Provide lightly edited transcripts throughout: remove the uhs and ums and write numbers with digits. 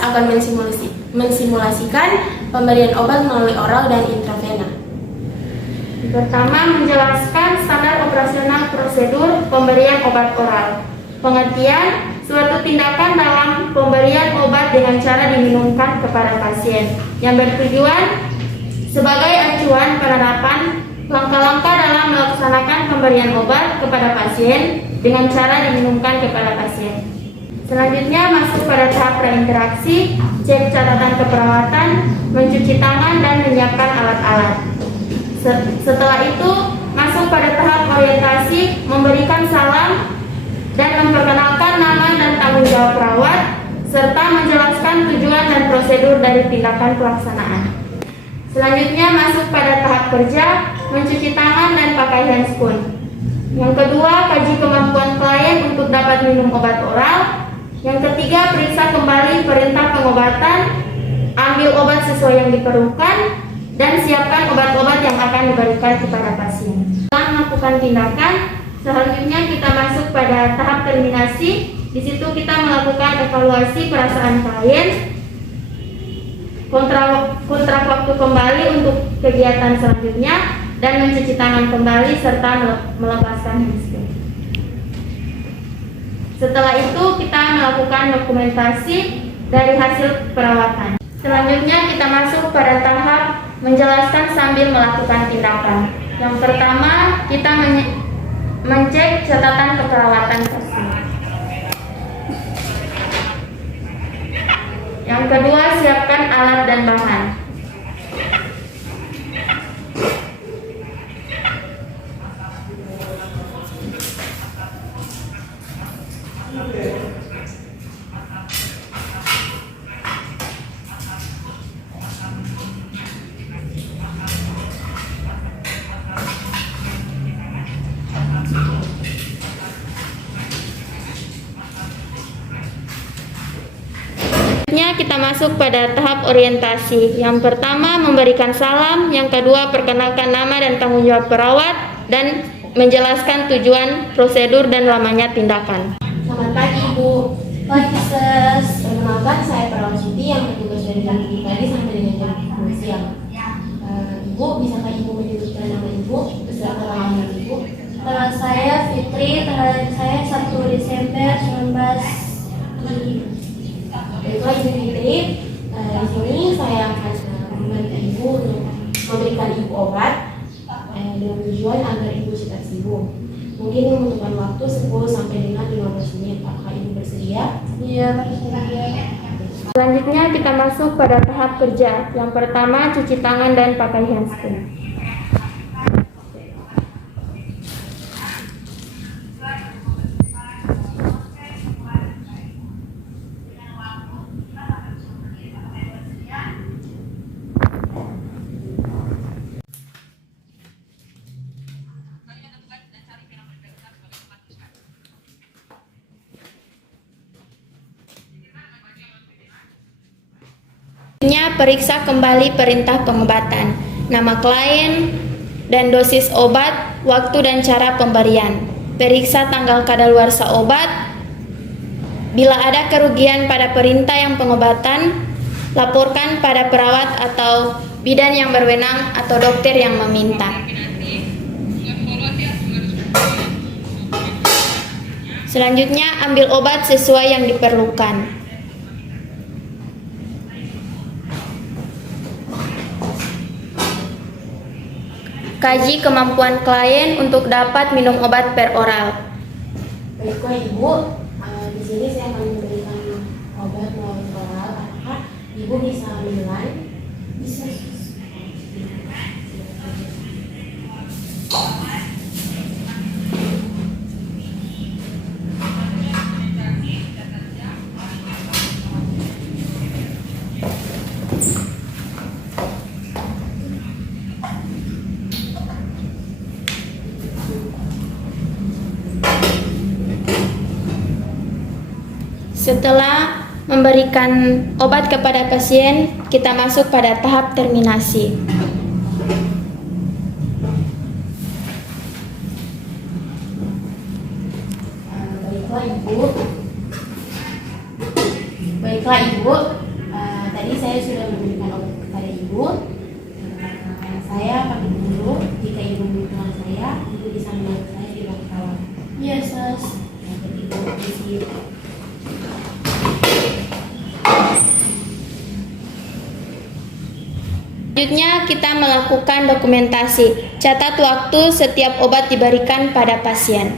akan mensimulasikan pemberian obat melalui oral dan intravena. Pertama, menjelaskan standar operasional prosedur pemberian obat oral. Pengertian, suatu tindakan dalam pemberian obat dengan cara diminumkan kepada pasien yang bertujuan sebagai acuan penerapan langkah-langkah dalam melaksanakan pemberian obat kepada pasien dengan cara diminumkan kepada pasien. Selanjutnya masuk pada tahap preinteraksi, cek catatan keperawatan, mencuci tangan dan menyiapkan alat-alat. Setelah itu masuk pada tahap orientasi, memberikan salam dan memperkenalkan nama dan tanggung jawab perawat serta menjelaskan tujuan dan prosedur dari tindakan pelaksanaan. Selanjutnya masuk pada tahap kerja, mencuci tangan dan pakai handscoon. Yang kedua, kaji kemampuan klien untuk dapat minum obat oral. Yang ketiga, periksa kembali perintah pengobatan, ambil obat sesuai yang diperlukan, dan siapkan obat-obat yang akan diberikan kepada pasien. Setelah melakukan tindakan, selanjutnya kita masuk pada tahap terminasi. Di situ kita melakukan evaluasi perasaan klien, kontrak waktu kembali untuk kegiatan selanjutnya, dan mencuci tangan kembali serta melepaskan handscoon. Setelah itu kita melakukan dokumentasi dari hasil perawatan. Selanjutnya kita masuk pada tahap menjelaskan sambil melakukan tindakan. Yang pertama, kita mencek catatan keperawatan pasien. Yang kedua, siapkan alat dan bahan. Kita masuk pada tahap orientasi. Yang pertama, memberikan salam. Yang kedua, perkenalkan nama dan tanggung jawab perawat dan menjelaskan tujuan, prosedur, dan lamanya tindakan. Selamat pagi, Ibu. Pagi, Sis. Perkenalkan, saya perawat Siti yang bertugas dari jam 7 pagi sampai dengan jam 10 siang. Ibu, bisakah Ibu menyebutkan nama Ibu beserta tanggal Ibu? Nama saya Fitri, tanggal saya 1 Desember 19. Baiklah Ibu Fitri, di sini saya akan membantu Ibu untuk memberikan Ibu obat dengan tujuan agar Ibu cepat sembuh. Mungkin membutuhkan waktu 10 sampai dengan 15 menit. Apakah Ibu bersedia? Iya, bersedia. Selanjutnya kita masuk pada tahap kerja. Yang pertama, cuci tangan dan pakai handscoon. Periksa kembali perintah pengobatan, nama klien dan dosis obat, waktu dan cara pemberian. Periksa tanggal kadaluarsa obat. Bila ada kerugian pada perintah yang pengobatan, laporkan pada perawat atau bidan yang berwenang atau dokter yang meminta. Selanjutnya, ambil obat sesuai yang diperlukan. Kaji kemampuan klien untuk dapat minum obat per oral. Baiklah Ibu, di sini saya akan memberikan obat melalui oral. Apakah Ibu bisa menilai? Bisa. Setelah memberikan obat kepada pasien, kita masuk pada tahap terminasi. Baiklah Ibu, saya sudah memberikan obat kepada ibu. Saya pamit dulu. Jika ibu membutuhkan saya, ibu bisa menemui saya di ruang perawat. Yes, Mas. Jadi ibu isi. Selanjutnya kita melakukan dokumentasi. Catat waktu setiap obat diberikan pada pasien.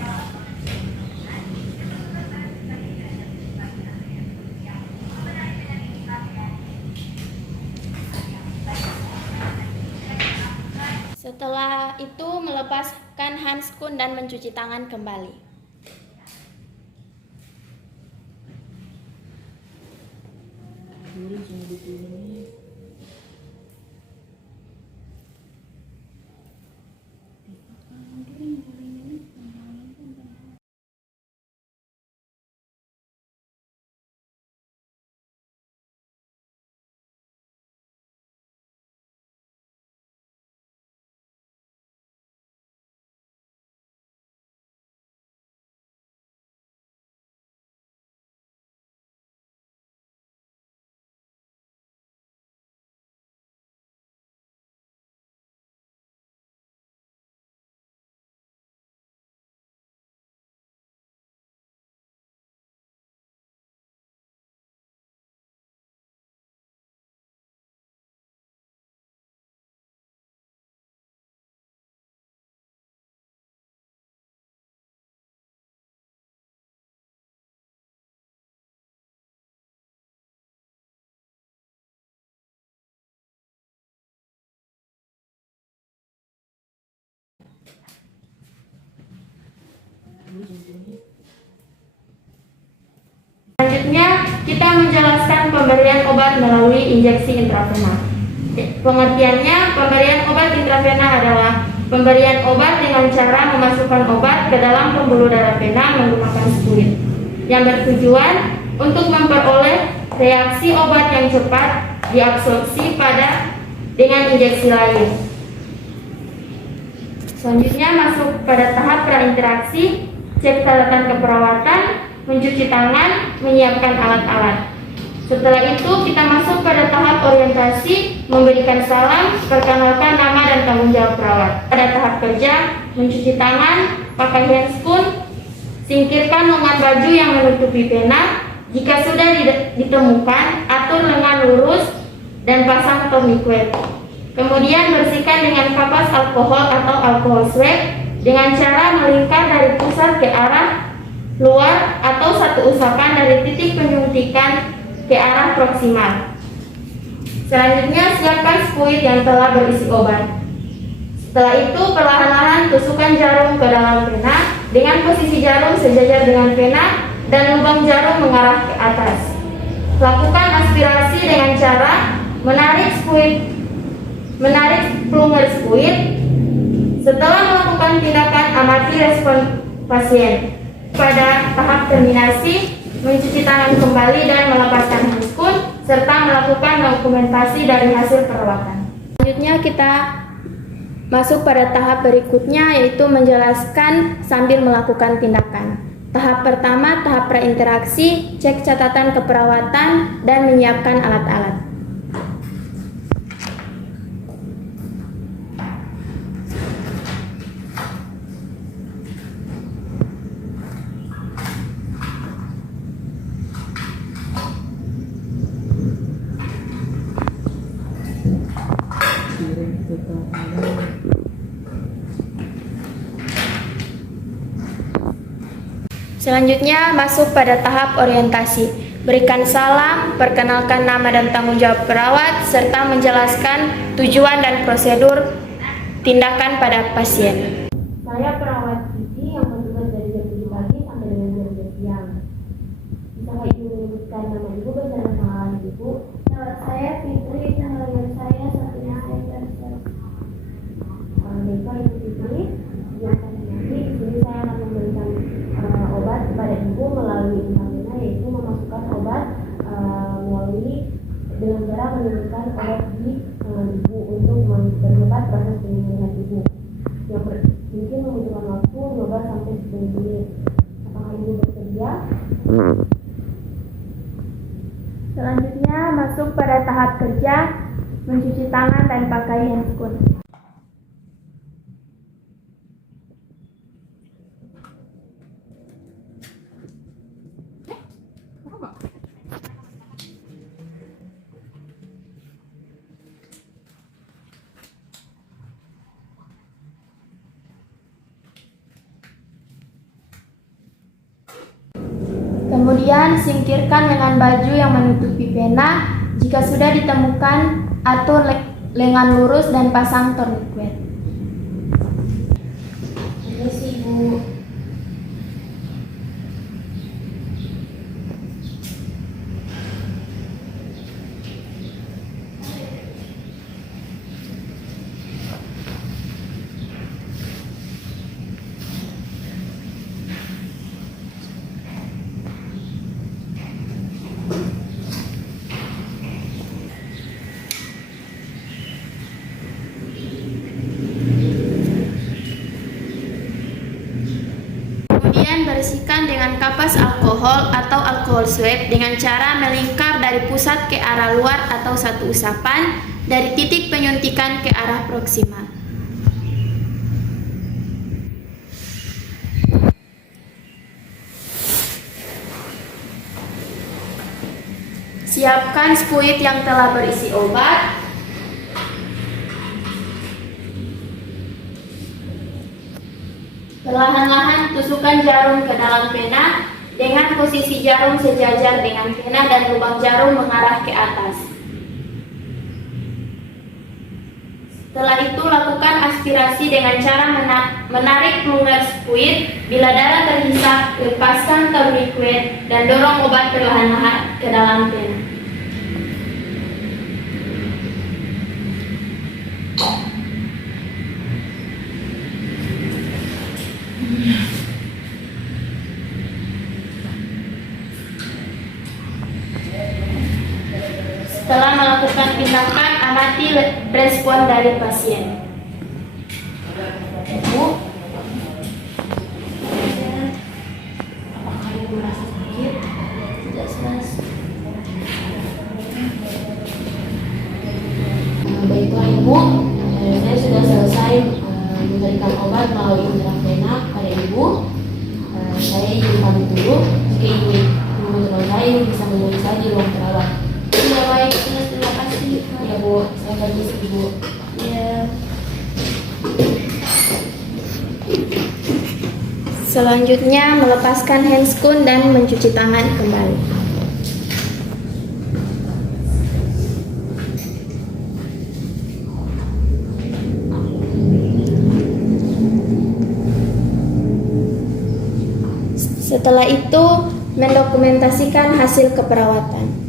Setelah itu melepaskan handskun dan mencuci tangan kembali. Selanjutnya, kita menjelaskan pemberian obat melalui injeksi intravena. Pengertiannya, pemberian obat intravena adalah pemberian obat dengan cara memasukkan obat ke dalam pembuluh darah vena menggunakan spuit, yang bertujuan untuk memperoleh reaksi obat yang cepat diabsorpsi dengan injeksi lain. Selanjutnya masuk pada tahap prainteraksi, cek catatan keperawatan, mencuci tangan, menyiapkan alat-alat. Setelah itu kita masuk pada tahap orientasi, memberikan salam, perkenalkan nama dan tanggung jawab perawat. Pada tahap kerja, mencuci tangan, pakai handskun, singkirkan lengan baju yang menutupi vena. Jika sudah ditemukan, atur lengan lurus dan pasang tourniquet. Kemudian bersihkan dengan kapas alkohol atau alkohol swab dengan cara melingkar dari pusat ke arah luar atau satu usapan dari titik penyuntikan ke arah proksimal. Selanjutnya siapkan spuit yang telah berisi obat. Setelah itu perlahan-lahan tusukkan jarum ke dalam vena dengan posisi jarum sejajar dengan vena dan lubang jarum mengarah ke atas. Lakukan aspirasi dengan cara menarik plunger spuit. Setelah melakukan tindakan, amati respon pasien. Pada tahap terminasi, mencuci tangan kembali dan melepaskan handskun serta melakukan dokumentasi dari hasil perawatan. Selanjutnya kita masuk pada tahap berikutnya, yaitu menjelaskan sambil melakukan tindakan. Tahap pertama, tahap prainteraksi, cek catatan keperawatan dan menyiapkan alat-alat. Selanjutnya masuk pada tahap orientasi. Berikan salam, perkenalkan nama dan tanggung jawab perawat, serta menjelaskan tujuan dan prosedur tindakan pada pasien. Saya perawat gigi yang bertugas dari jam 7 pagi sampai dengan jam 2 siang. Bisakah ibu menyebutkan nama ibu bersama pengalaman ibu? Nama saya Fitri, kehamilan saya 1 Desember. Baiklah Ibu Fitri, silakan nanti di sini saya akan memberikan obat kepada ibu melalui intravena, yaitu memasukkan obat melalui dengan cara menurunkan obat di tangan ibu untuk mempercepat proses penyembuhan ibu. Yang mungkin membutuhkan waktu 12 sampai 10 menit. Apakah ibu bersedia? Selanjutnya masuk pada pada tahap kerja, mencuci tangan dan pakai handphone. Kemudian singkirkan lengan baju yang menutupi pena. Jika sudah ditemukan, atur lengan lurus dan pasang tourniquet. Ini sih Bu. Kemudian bersihkan dengan kapas alkohol atau alkohol swab dengan cara melingkar dari pusat ke arah luar atau satu usapan dari titik penyuntikan ke arah proksimal. Siapkan spuit yang telah berisi obat. Perlahan-lahan tusukkan jarum ke dalam pena dengan posisi jarum sejajar dengan pena dan lubang jarum mengarah ke atas. Setelah itu lakukan aspirasi dengan cara menarik plunger spuit. Bila darah terhisap, lepaskan tourniquet dan dorong obat perlahan-lahan ke dalam pena. Setelah melakukan tindakan, amati respon dari pasien. Bu, apakah Ibu merasa sakit? Tidak jelas. Baiklah Ibu, saya sudah selesai memberikan obat melalui intravena pada Ibu. Saya ingin pamit dulu. Jika Ibu teman saya bisa menemui saya di ruang perawat. Ya baik, terima kasih. Ya Bu, saya permisi Ibu. Ya. Selanjutnya melepaskan handscoon dan mencuci tangan kembali. Setelah itu, mendokumentasikan hasil keperawatan.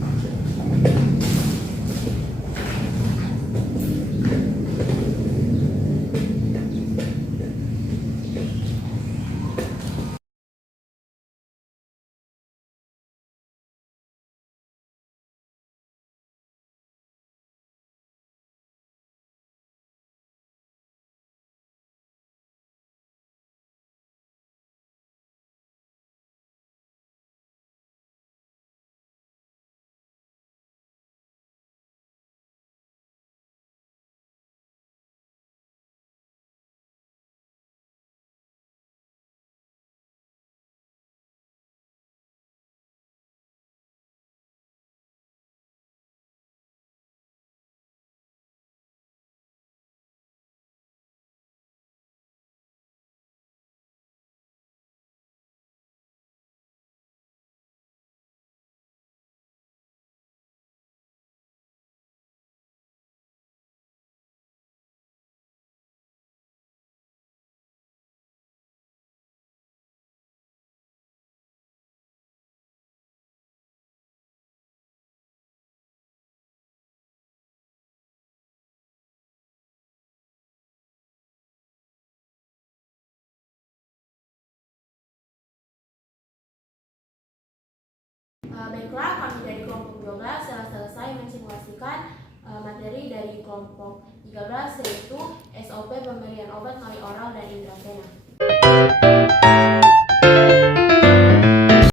Baiklah, kami dari kelompok 12 telah selesai mensimulasikan materi dari kelompok 13 yaitu SOP pemberian obat melalui oral dan intravena.